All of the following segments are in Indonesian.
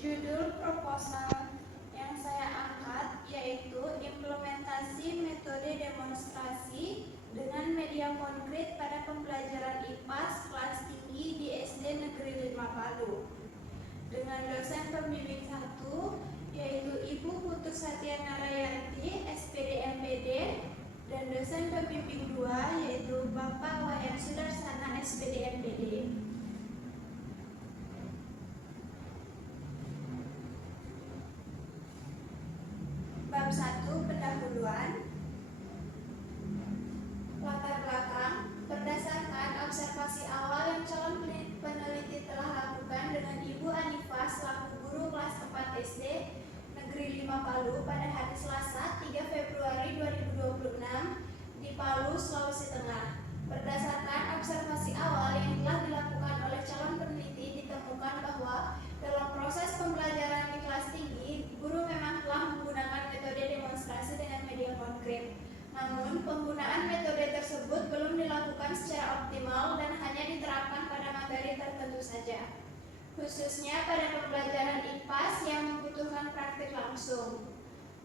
Judul proposal yang saya angkat yaitu implementasi metode demonstrasi dengan media konkret pada pembelajaran IPAS kelas tinggi di SD Negeri 5 Palu. Dengan dosen pembimbing 1 yaitu Ibu Putu Satyana Rayanti, SPD MPD, dan dosen pembimbing 2 yaitu Bapak WM Sudarsana, SPD MPD. Bab 1 pendahuluan. Latar belakang. Berdasarkan observasi awal yang calon peneliti telah lakukan dengan Ibu Anifah selaku guru kelas 4 SD Negeri 5 Palu pada hari Selasa 3 Februari 2026 di Palu, Sulawesi Tengah. Berdasarkan observasi awal yang telah dilakukan oleh calon peneliti, ditemukan bahwa dalam proses pembelajaran di kelas tinggi, guru memang telah menggunakan metode demonstrasi dengan media konkret. Namun, penggunaan metode tersebut belum dilakukan secara optimal dan hanya diterapkan pada materi tertentu saja, khususnya pada pembelajaran IPAS yang membutuhkan praktik langsung.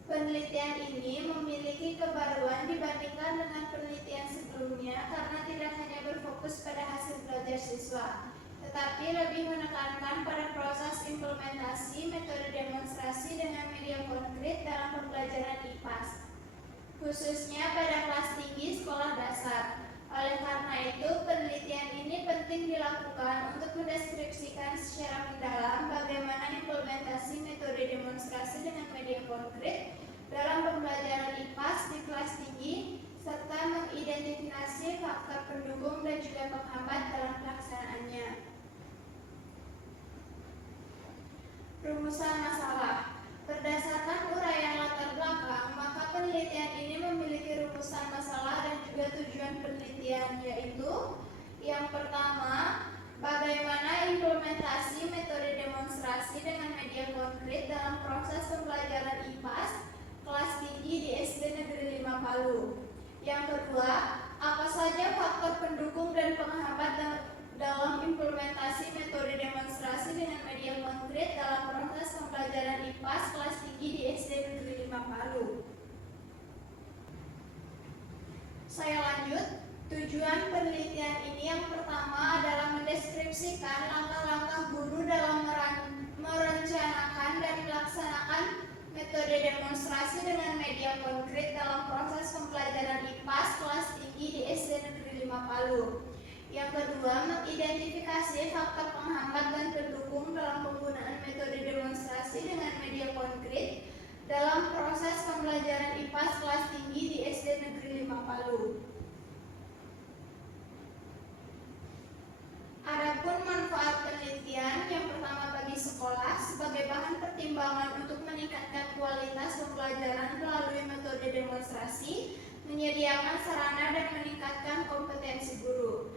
Penelitian ini memiliki kebaruan dibandingkan dengan penelitian sebelumnya karena tidak hanya berfokus pada hasil belajar siswa, tetapi lebih menekankan pada proses implementasi metode demonstrasi dengan media konkret dalam pembelajaran IPAS, khususnya pada kelas tinggi sekolah dasar. Oleh karena itu, penelitian ini penting dilakukan untuk mendeskripsikan secara mendalam bagaimana implementasi metode demonstrasi dengan media konkret dalam pembelajaran IPAS di kelas tinggi, serta mengidentifikasi faktor pendukung dan juga penghambat dalam pelaksanaannya. Rumusan masalah. Berdasarkan uraian latar belakang, maka penelitian ini memiliki rumusan masalah dan juga tujuan penelitian, yaitu yang pertama, bagaimana implementasi metode demonstrasi dengan media konkret dalam proses pembelajaran IPAS kelas tinggi di SD Negeri 5 Palu. Yang kedua, apa saja faktor pendukung dan penghambat dalam implementasi metode demonstrasi dengan media konkret dalam proses pembelajaran IPAS kelas tinggi di SD Negeri 5 Palu. Saya lanjut. Tujuan penelitian ini yang pertama adalah mendeskripsikan langkah-langkah guru dalam merencanakan dan melaksanakan metode demonstrasi dengan media konkret dalam proses pembelajaran IPAS kelas tinggi di SD Negeri 5 Palu. Yang kedua, mengidentifikasi faktor penghambat dan pendukung dalam penggunaan metode demonstrasi dengan media konkret dalam proses pembelajaran IPAS kelas tinggi di SD Negeri 5 Palu. Adapun manfaat penelitian, yang pertama bagi sekolah sebagai bahan pertimbangan untuk meningkatkan kualitas pembelajaran melalui metode demonstrasi, menyediakan sarana dan meningkatkan kompetensi guru.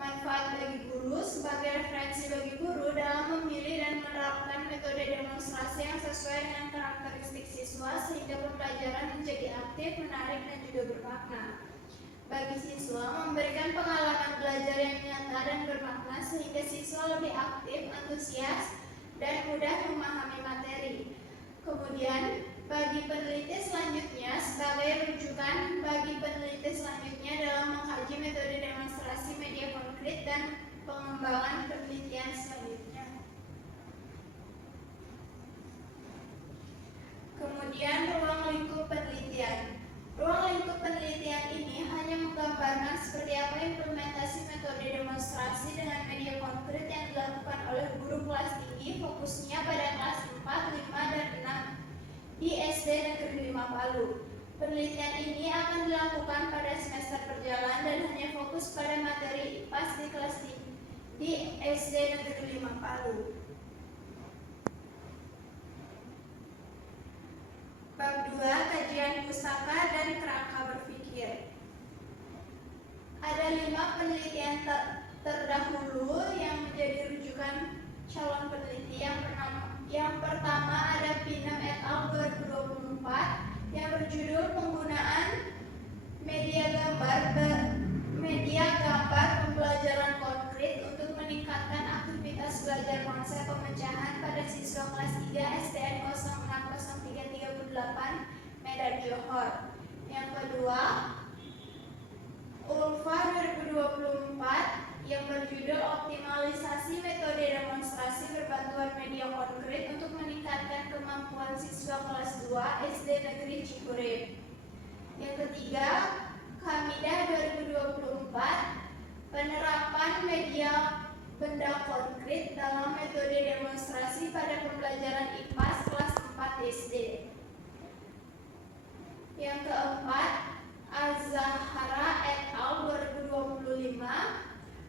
Manfaat bagi guru sebagai referensi bagi guru dalam memilih dan menerapkan metode demonstrasi yang sesuai dengan karakteristik siswa sehingga pembelajaran menjadi aktif, menarik, dan juga bermakna. Bagi siswa, memberikan pengalaman belajar yang nyata dan bermakna sehingga siswa lebih aktif, antusias, dan mudah memahami materi. Kemudian, bagi peneliti selanjutnya, sebagai rujukan bagi peneliti selanjutnya dalam mengkaji metode demonstrasi media konkret dan pengembangan penelitian selanjutnya. Kemudian, ruang lingkup penelitian. Ruang lingkup penelitian ini hanya menggambarkan seperti apa implementasi metode demonstrasi dengan media konkret yang dilakukan oleh guru kelas tinggi, fokusnya pada kelas 4, 5, dan 6 di SD Negeri 5 Palu. Penelitian ini akan dilakukan pada semester berjalan dan hanya fokus pada materi IPAS di kelas tinggi di SD Negeri 5 Palu. Bab 2, kajian pustaka dan kerangka berpikir. Ada 5 penelitian terdahulu yang menjadi rujukan calon peneliti. Yang pertama ada Pinem et al. 2024 yang berjudul penggunaan media gambar pembelajaran konkret untuk meningkatkan aktivitas belajar konsep pemecahan pada siswa kelas Medan Johor. Yang kedua, ULFA 2024 yang berjudul Optimalisasi Metode Demonstrasi Berbantuan Media Konkret untuk Meningkatkan Kemampuan Siswa Kelas 2 SD Negeri Cikurip. Yang ketiga, Hamidah 2024 Penerapan Media Benda Konkret dalam Metode Demonstrasi pada Pembelajaran IPAS Kelas 4 SD. Yang keempat, Azahara et al. 2025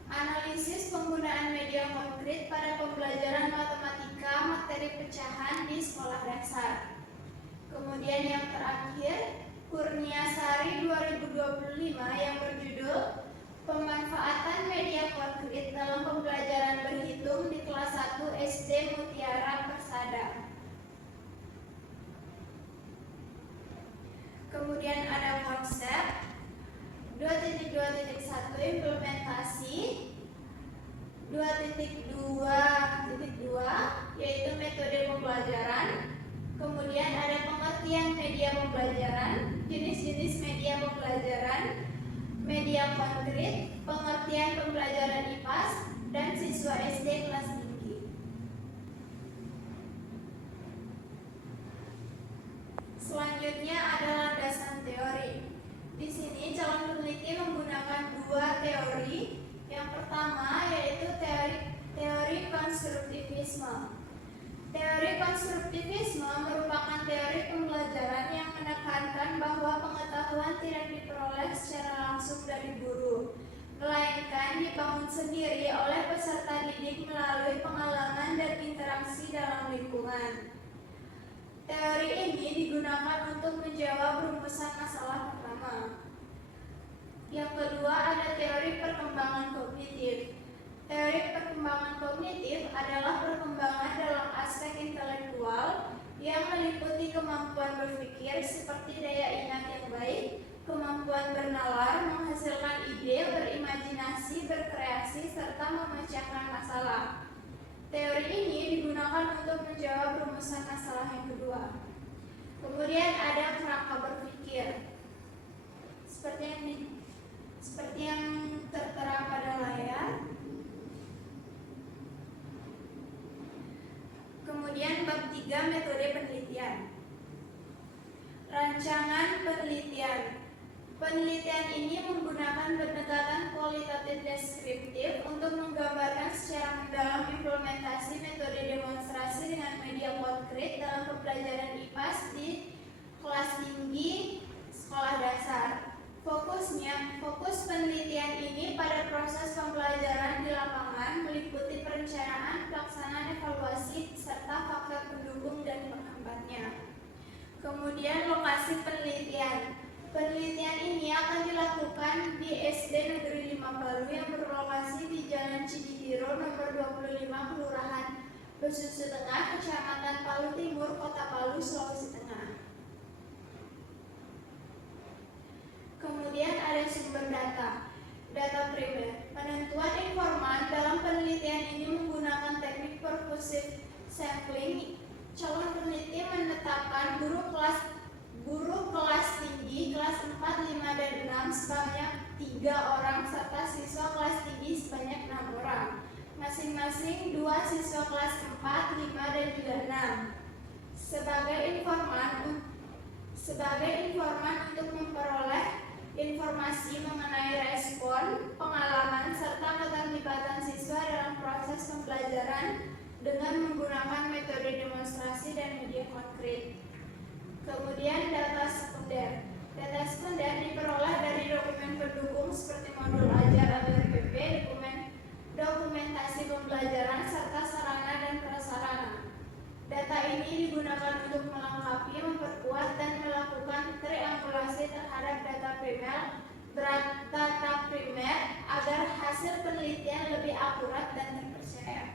Analisis Penggunaan Media Konkret pada Pembelajaran Matematika Materi Pecahan di Sekolah Dasar. Kemudian yang terakhir, Kurniasari 2025 yang berjudul Pemanfaatan Media Konkret dalam Pembelajaran Berhitung di Kelas 1 SD Mutiara Persada. Kemudian ada konsep 2.2.1 implementasi, 2.2.2 yaitu metode pembelajaran. Kemudian ada pengertian media pembelajaran, jenis-jenis media pembelajaran, media konkret, pengertian pembelajaran IPAS, dan siswa SD kelas tinggi. Selanjutnya adalah landasan teori. Di sini calon peneliti menggunakan dua teori. Yang pertama yaitu teori konstruktivisme. Teori konstruktivisme merupakan teori pembelajaran yang menekankan bahwa pengetahuan tidak diperoleh secara langsung dari guru, melainkan dibangun sendiri oleh peserta didik melalui pengalaman dan interaksi dalam lingkungan. Teori ini digunakan untuk menjawab rumusan masalah pertama. Yang kedua ada teori perkembangan kognitif. Teori perkembangan kognitif adalah perkembangan dalam aspek intelektual yang meliputi kemampuan berpikir seperti daya ingat yang baik, kemampuan bernalar, menghasilkan ide, berimajinasi, berkreasi, serta memecahkan masalah. Teori ini digunakan untuk menjawab rumusan masalah yang kedua. Kemudian ada kerangka berpikir. Seperti yang tertera pada layar. Kemudian bab 3 metode penelitian. Rancangan penelitian. Penelitian ini menggunakan pendekatan kualitatif deskriptif untuk menggambarkan secara mendalam implementasi metode demonstrasi dengan media konkret dalam pembelajaran IPAS di kelas tinggi sekolah dasar. Fokus penelitian ini pada proses pembelajaran di lapangan meliputi perencanaan, pelaksanaan evaluasi, serta faktor pendukung dan penghambatnya. Kemudian lokasi penelitian. Penelitian ini akan dilakukan di SD Negeri 5 Palu yang berlokasi di Jalan Ciditiro nomor 25 Kelurahan Besusu Tengah, Kecamatan Palu Timur, Kota Palu, Sulawesi Tengah. Kemudian ada sumber data. Data primer. Penentuan informan dalam penelitian ini menggunakan teknik pervasive sampling. Calon peneliti menetapkan guru kelas tinggi kelas 4, 5, dan 6 sebanyak 3 orang serta siswa kelas tinggi sebanyak 6 orang. Masing-masing 2 siswa kelas 4, 5, dan juga 6. Sebagai informan untuk memperoleh informasi mengenai respon, pengalaman, serta keterlibatan siswa dalam proses pembelajaran dengan menggunakan metode demonstrasi dan media konkret. Kemudian data sekunder. Data sekunder diperoleh dari dokumen pendukung seperti modul ajar atau RPP, dokumentasi pembelajaran, serta sarana dan prasarana. Data ini digunakan untuk melengkapi, memperkuat, dan melakukan triangulasi terhadap data primer agar hasil penelitian lebih akurat dan terpercaya.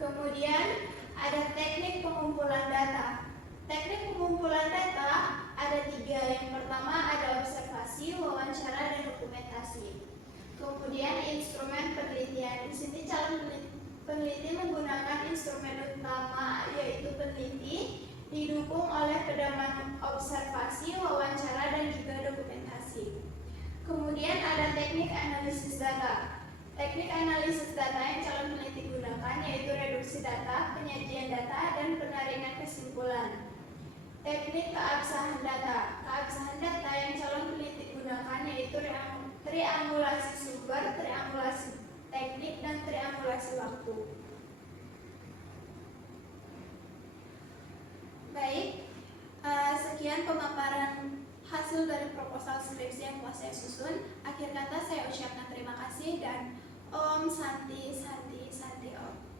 Kemudian ada teknik pengumpulan data. Teknik pengumpulan data ada 3. Yang pertama ada observasi, wawancara, dan dokumentasi. Kemudian instrumen penelitian. Di sini calon peneliti menggunakan instrumen utama yaitu peneliti, didukung oleh pedoman observasi, wawancara, dan juga dokumentasi. Kemudian ada teknik analisis data. Teknik analisis data yang calon peneliti gunakan yaitu reduksi data, penyajian data, dan penyaringan kesimpulan. Teknik keabsahan data. Keabsahan data yang calon peneliti gunakan yaitu triangulasi sumber, triangulasi teknik, dan triangulasi waktu. Baik, sekian pemaparan hasil dari proposal skripsi yang telah saya susun. Akhir kata saya ucapkan terima kasih dan Om Santi Santi Santi Om.